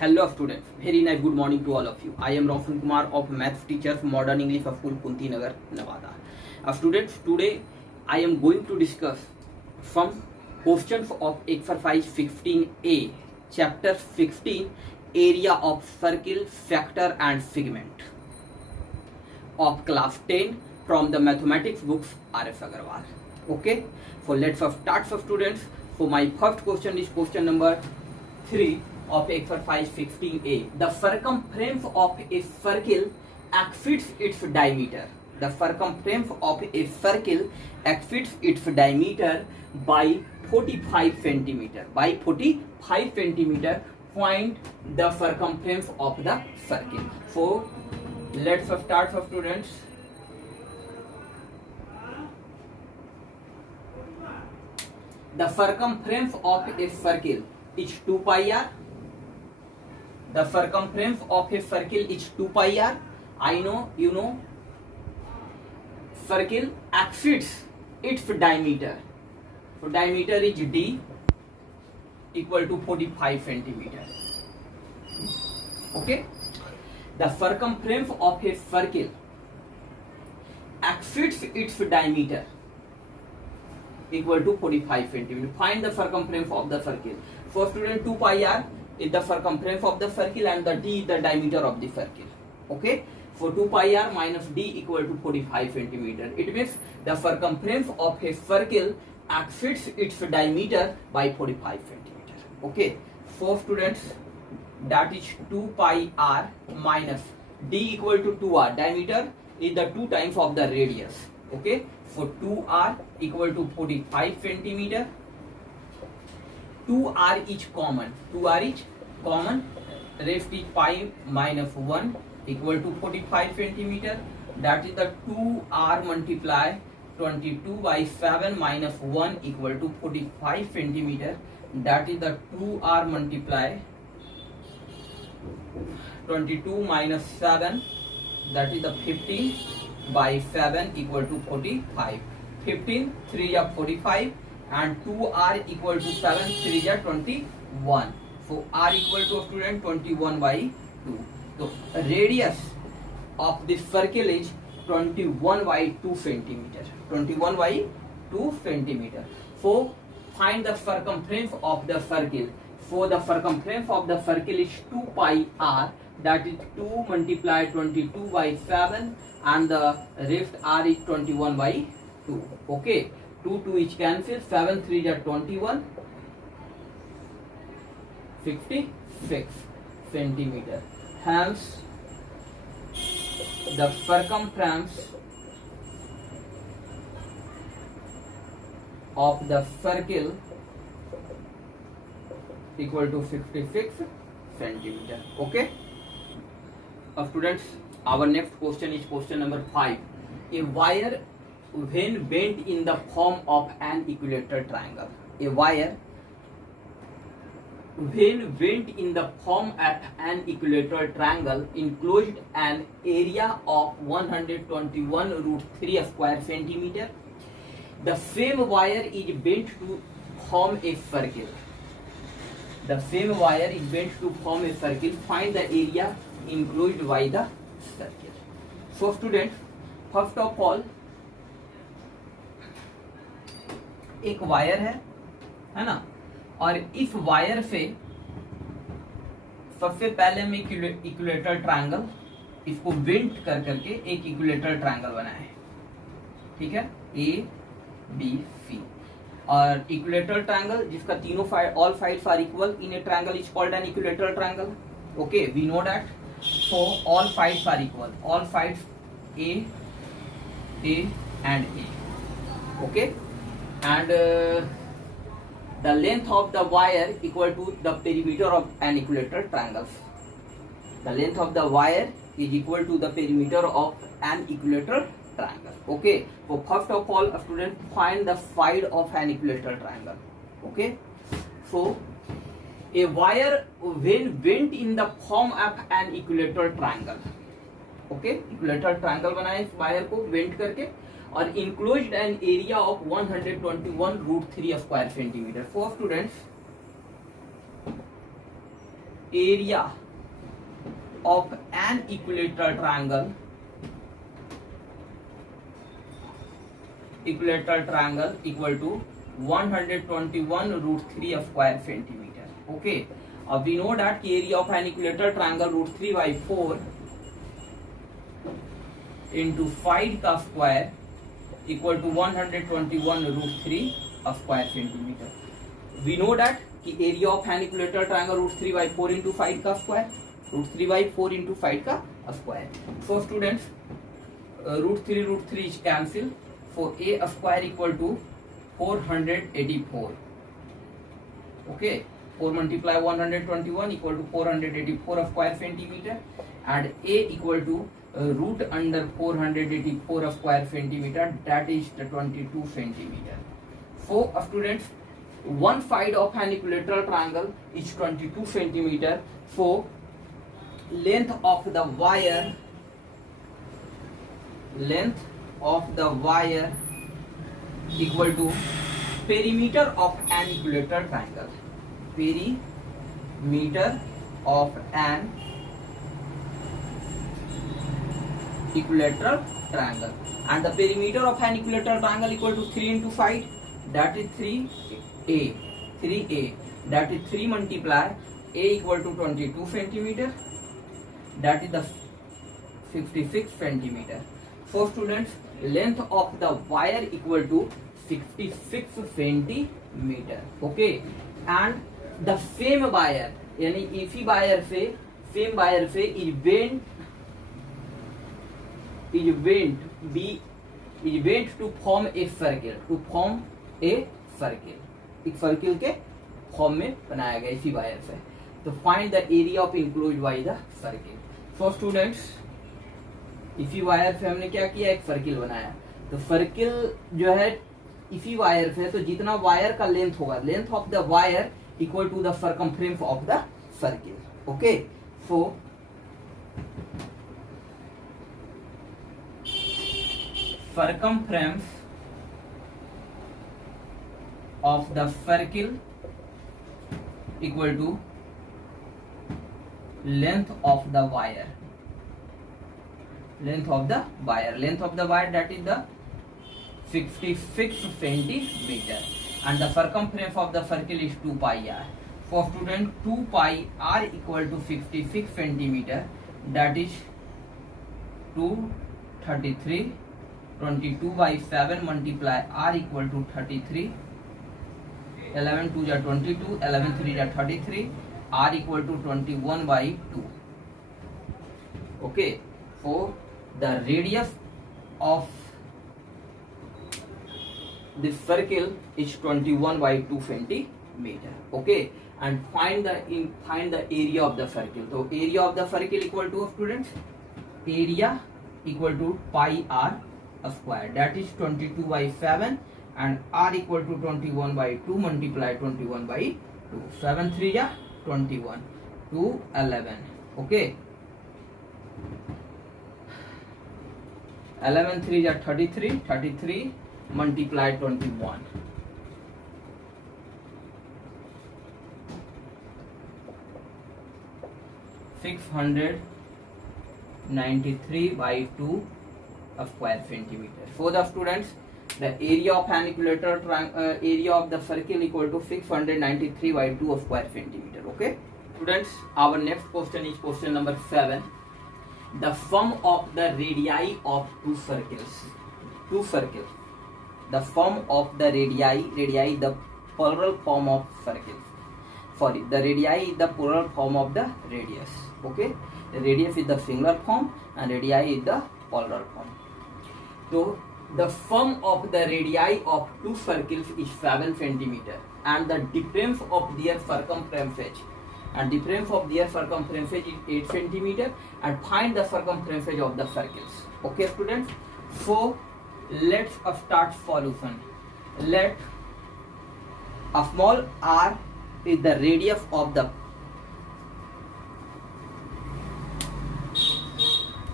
Hello students, very nice good morning to all of you. I am Roshan Kumar of Maths Teachers Modern English School Kunti Nagar, Nevada. Students, today I am going to discuss some questions of exercise 15A, chapter 15, area of circle, factor and segment of class 10 from the mathematics books R.S. Agarwal. Okay, so let's start for students. So my first question is question number 3 of exercise 15A. The circumference of a circle exceeds its diameter. The circumference of a circle exceeds its diameter by 45 centimeter. By 45 centimeter, find the circumference of the circle. So let's start for students. The circumference of a circle is 2 pi r. The circumference of a circle is 2 pi r. I know, you know. Circle exceeds its diameter. So diameter is d equal to 45 centimeter. Okay. The circumference of a circle exceeds its diameter equal to 45 centimeter. Find the circumference of the circle. For student, 2 pi r is the circumference of the circle and the d is the diameter of the circle. Okay. For 2 pi r minus d equal to 45 centimeter. It means the circumference of a circle exceeds its diameter by 45 centimeter. Okay. For students, that is 2 pi r minus d equal to 2r. Diameter is the 2 times of the radius. Okay. For 2r equal to 45 centimeter. 2r is common. 2r is common. Rest is pi minus 1 equal to 45 centimeter. That is the 2r multiply 22 by 7 minus 1 equal to 45 centimeter. That is the 2r multiply 22 minus 7. That is the 15 by 7 equal to 45. 15 3 is 45 and 2r equal to 7 3 is 21. So r equal to student 21 by 2. So radius of this circle is 21 by 2 centimeter. 21 by 2 centimeter. So find the circumference of the circle. So the circumference of the circle is 2 pi r. That is 2 multiply 22 by 7 and the rest r is 21 by 2. Okay. 2 is cancelled. 7 3 is 21. 66 centimeter. Hence, the circumference of the circle equal to 66 centimeter. Okay. Students, our next question is question number 5. A wire when bent in the form of an equilateral triangle. A wire when bent in the form of an equilateral triangle enclosed an area of 121 root 3 square centimeter. The same wire is bent to form a circle. The same wire is bent to form a circle. Find the area enclosed by the circle. So students, first of all, एक wire है ना, और इस wire से सबसे पहले हम equilateral triangle इसको बेंट कर करके एक इक्विलेटरल ट्रायंगल बनाए. ठीक है, ए बी सी. और इक्विलेटरल ट्रायंगल जिसका तीनों side all sides are equal in a triangle is called an equilateral triangle. Okay, we know that. So all sides are equal. All sides a and a. Okay. And the length of the wire equal to the perimeter of an equilateral triangle. The length of the wire is equal to the perimeter of an equilateral triangle. Okay. So first of all, a student find the side of an equilateral triangle. Okay. So a wire when bent in the form of an equilateral triangle. Okay. Equilateral triangle बनाए इस wire को bent करके और enclosed an area of 121 root 3 square centimeter. For students, area of an equilateral triangle equal to 121 root 3 square centimeter. Okay, we know that area of an equilateral triangle root 3 by 4 into 5 का square equal to 121 root 3 square centimeter. We know that कि area of an equilateral triangle root 3 by 4 into 5 का square, root 3 by 4 into 5 का square. So students, root 3 is cancel. For a square equal to 484. Okay, 4 multiply 121 equal to 484 square centimeter, and a equal to root under 484 square centimeter, that is the 22 centimeter. So students, one side of an equilateral triangle is 22 centimeter. So length of the wire equal to perimeter of an equilateral triangle. Perimeter of an equilateral triangle, and the perimeter of an equilateral triangle equal to 3 into 5, that is 3a. That is 3 multiply a equal to 22 centimeter, that is the 56 centimeter. So students, length of the wire equal to 66 centimeter. Okay, and the same wire, यानी इसी wire से same wire से event to form a circle, एक circle के form में बनाया गया इसी वायर से. तो find the area of enclosed by the circle. So students, इसी वायर से हमने क्या किया, एक सर्किल बनाया. तो सर्किल जो है इसी वायर से, तो जितना वायर का लेंथ होगा, length of the wire equal to the circumference of the circle. Okay, so circumference of the circle equal to length of the wire. Length of the wire, that is the 66 centimeter, and the circumference of the circle is 2 pi r. For student, 2 pi r equal to 66 centimeter, that is 233. 22 by 7 multiply r equal to 33. 11 2 is 22, 11 3 is 33, r equal to 21 by 2. Okay, so the radius of this circle is 21 by 2 centimeter. Okay, and find the area of the circle. So area of the circle equal to, students, area equal to pi r square, that is 22 by 7, and r equal to 21 by 2 multiply 21 by 2. 7 3 is 21, 2 11. Okay, 11 3 is 33, 33 multiply 21. 693 by 2 square centimeter. So the students, the area of an equilateral area of the circle equal to 693 by 2 square centimeter. Okay, students, our next question is question number 7. The sum of the radii of two circles. The sum of the radii, the plural form of circles. Sorry, the radii is the plural form of the radius. Okay, the radius is the singular form and radii is the plural form. So the sum of the radii of two circles is 7 centimeter, and the difference of their circumferences is 8 centimeter, and find the circumferences of the circles. Okay, students, so let's start solution. Let a small r is the radius of the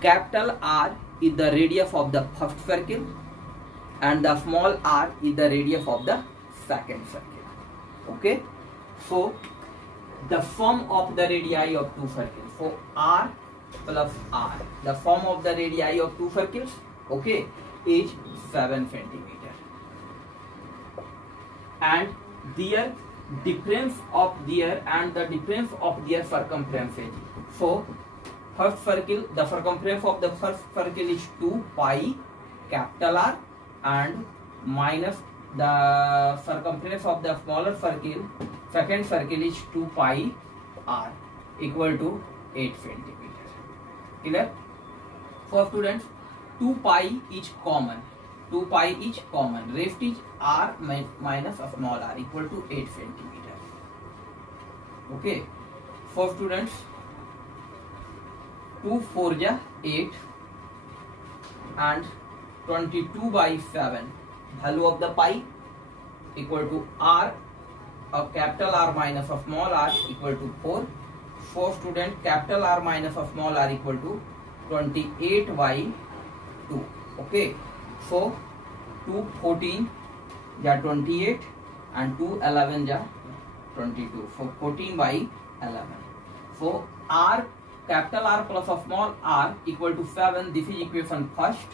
capital R is the radius of the first circle, and the small r is the radius of the second circle. Okay, so the sum of the radii of two circles. So r plus r, the sum of the radii of two circles, okay, is 7 centimeter, and their difference of their circumferences. So first circle, the circumference of the first circle is 2 pi capital R, and minus the circumference of the smaller circle, second circle, is 2 pi R, equal to 8 centimeter. Clear? For students, 2 pi is common. 2 pi is common. Rest is R minus a small r, equal to 8 centimeter. Okay. For students, 2 4 ja 8 and 22 by 7. Value of the pi equal to r, a capital R minus a small r, equal to 4. For student, capital R minus a small r equal to 28 by 2. Okay. So 2 14 ja 28 and 2 11 ja 22. So 14 by 11. So r, capital R plus a small r equal to 7. This is equation first,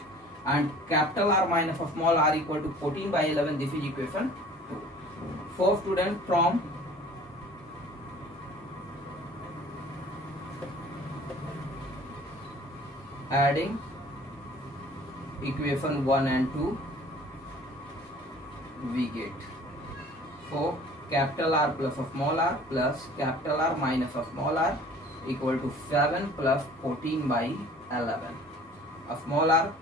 and capital R minus a small r equal to 14 by 11. This is equation 2. For student, from adding equation 1 and 2, we get, so capital R plus a small r plus capital R minus a small r equal to 7 plus 14 by 11. A small r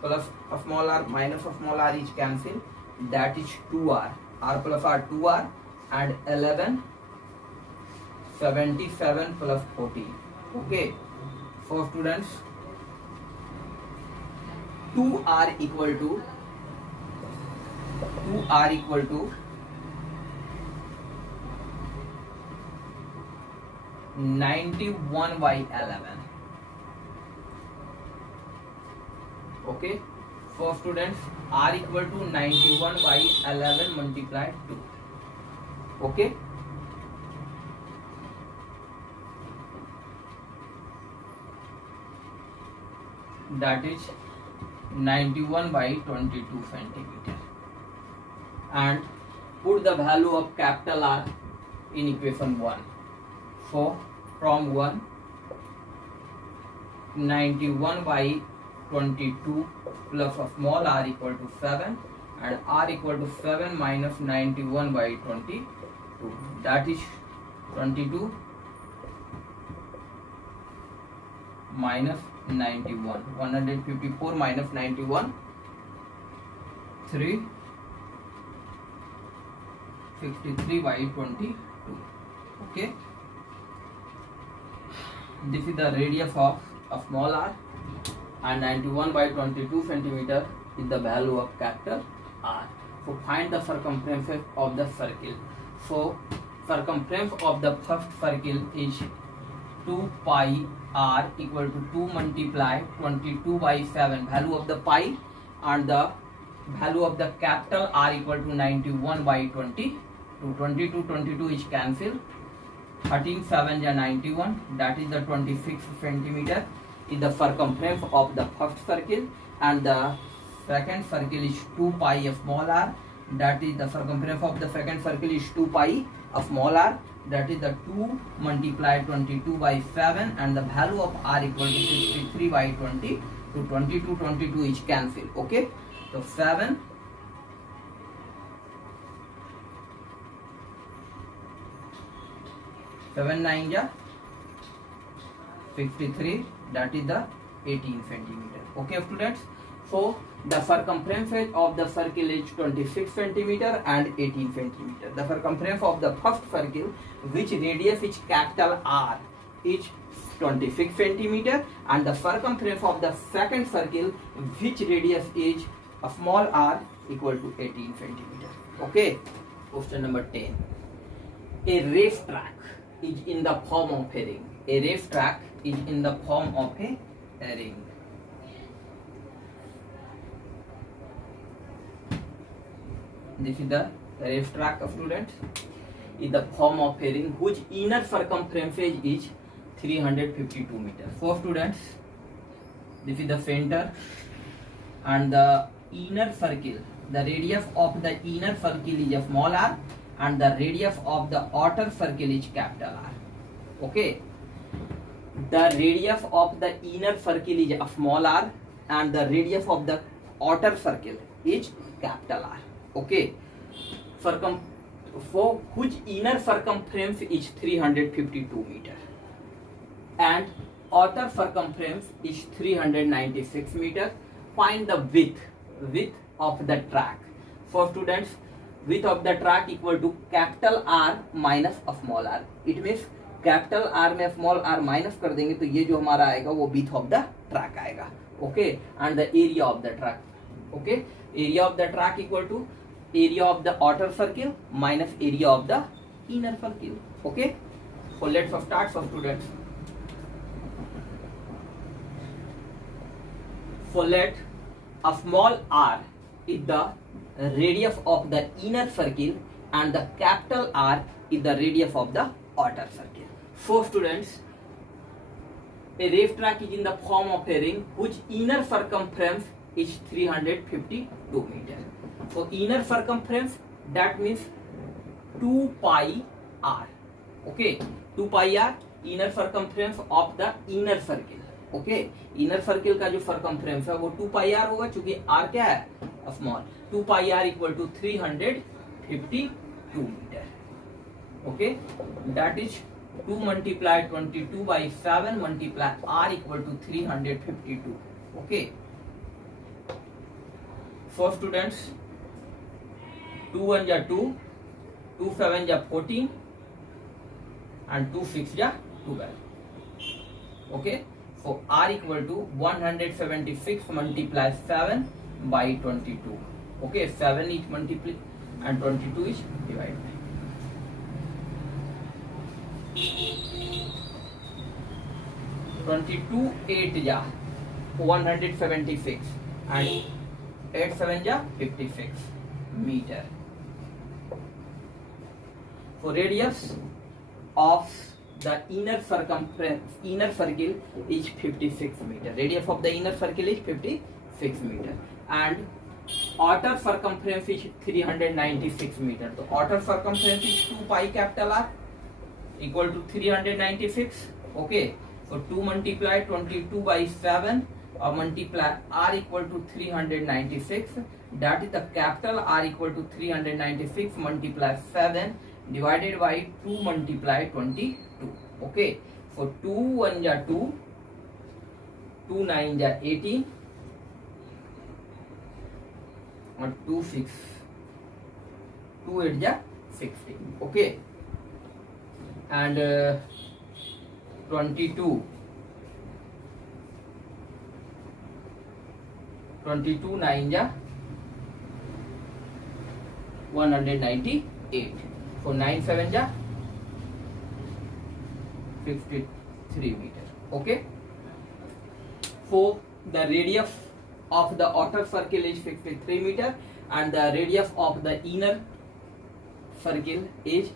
plus a small r minus a small r is cancelled, that is 2r, r plus r 2r, and 11 77 plus 14. Okay. For students, 2r equal to 91 by 11. Okay. For students, r equal to 91 by 11 multiplied 2. Okay. That is 91 by 22 centimeter, and put the value of capital R in equation 1. So from 1, 91 by 22 plus a small r equal to 7, and r equal to 7 minus 91 by 22, that is 22 minus 91, 154 minus 91, 363 by 22. Okay. This is the radius of a small r, and 91 by 22 centimeter is the value of capital R. So find the circumference of the circle. So circumference of the first circle is 2 pi r equal to 2 multiply 22 by 7, value of the pi, and the value of the capital R equal to 91 by 22. 22 is cancelled. 13 7 ja 91, that is the 26 centimeter is the circumference of the first circle, and the second circle is 2 pi of small r, that is the circumference of the second circle is 2 pi of small r, that is the 2 multiplied 22 by 7, and the value of r equal to 63 by 20. To 22 is cancelled. Okay. So 7 9 ja 63, that is the 18 centimeter. Okay students. So the circumference of the circle is 26 centimeter and 18 centimeter. The circumference of the first circle, which radius is capital R, is 26 centimeter, and the circumference of the second circle, which radius is a small r, equal to 18 centimeter. Okay. Question number 10. A racetrack is in the form of a ring. A racetrack is in the form of a ring. This is the racetrack of students. in the form of a ring whose inner circumference is 352 meters. For students, this is the center and the inner circle. The radius of the inner circle is a small r and the radius of the outer circle is capital R. Okay. The radius of the inner circle is a small r and the radius of the outer circle is capital R. Okay. For whose inner circumference is 352 meter and outer circumference is 396 meter. Find the width of the track. For students, width of the track equal to capital R minus a small r. It means capital R में small R minus कर देंगे तो ये जो हमारा आएगा वो width of the track आएगा. Okay, and the area of the track. Okay, area of the track equal to area of the outer circle minus area of the inner circle. Okay, so let's start for students. So let a small r is the radius of the inner circle and the capital R is the radius of the outer circle. So students, a race track is in the form of a ring whose inner circumference is 352 meter. So inner circumference, that means 2 pi r. Okay, 2 pi r inner circumference of the inner circle. Okay, inner circle का जो circumference है वो 2 pi are होगा, चूंकि R क्या है small. 2 pi R equal to 352 metre. Okay, that is 2 multiply 22 by 7 multiply R equal to 352. Okay, so students, 2 1 जा 2, 2 7 जा 14 एंड 2 6 जा 12. Okay, so r equal to 176 multiply 7 by 22. Okay, 7 is multiply and 22 is divided by. 22 8 ja 176 and 8 7 ja 56 meter. So radius of the inner circle is 56 meter. Radius of the inner circle is 56 meter and outer circumference is 396 meter. So outer circumference is 2 pi capital R equal to 396. Okay, so 2 multiply 22 by 7 or multiply R equal to 396. That is the capital R equal to 396 multiply 7 divided by 2 multiply 22. Okay, so 2 1 ja 2, 2 9 ja 18 और 2 6 2 8 ja 16. Okay, and 22 9 ja 198. So 9 7 ja 53 meter. Okay, so the radius of the outer circle is 53 meter and the radius of the inner circle is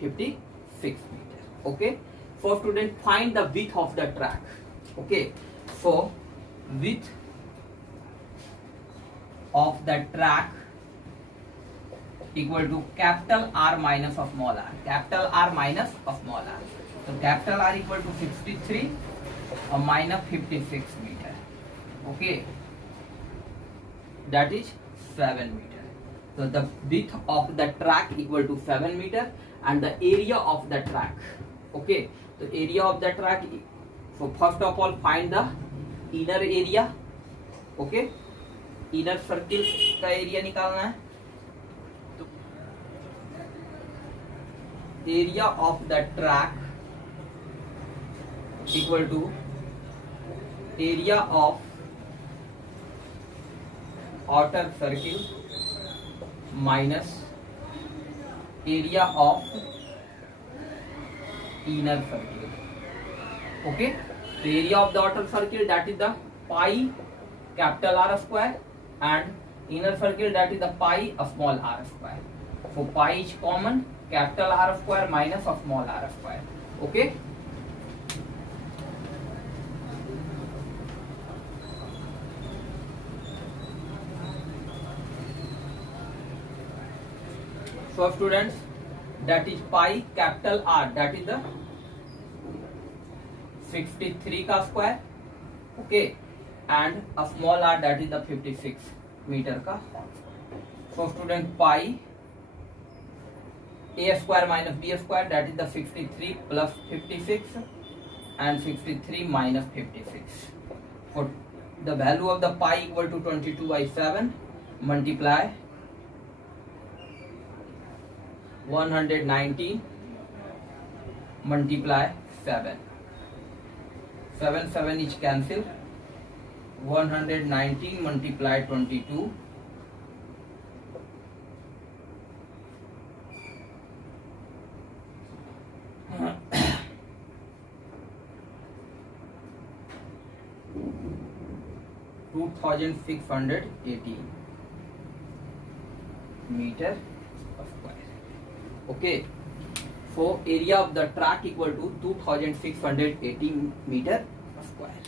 56 meter. Okay, so student, find the width of the track. Okay, so width of the track equal to capital R minus of small r. Capital R minus of small r. So capital R equal to 63 or minus 56 meter. Okay, that is 7 meter. So the width of the track equal to 7 meter and the area of the track. Okay, so area of the track. So first of all, find the inner area. Okay, inner circle का area निकालना है. Area of the track equal to area of outer circle minus area of inner circle. Okay, the area of the outer circle, that is the pi capital R square and inner circle, that is the pi of small r square. So pi is common capital R square minus of small r square. Okay. So students, that is pi capital R, that is the 63 का square. Okay, and a small r, that is the 56 meter का. So student, pi a square minus b square, that is the 63 plus 56 and 63 minus 56. For the value of the pi equal to 22/7, multiply 190 multiply 7. 7 is cancel. 119 multiply 22. 2618 meter square. Okay, so area of the track equal to 2618 meter square.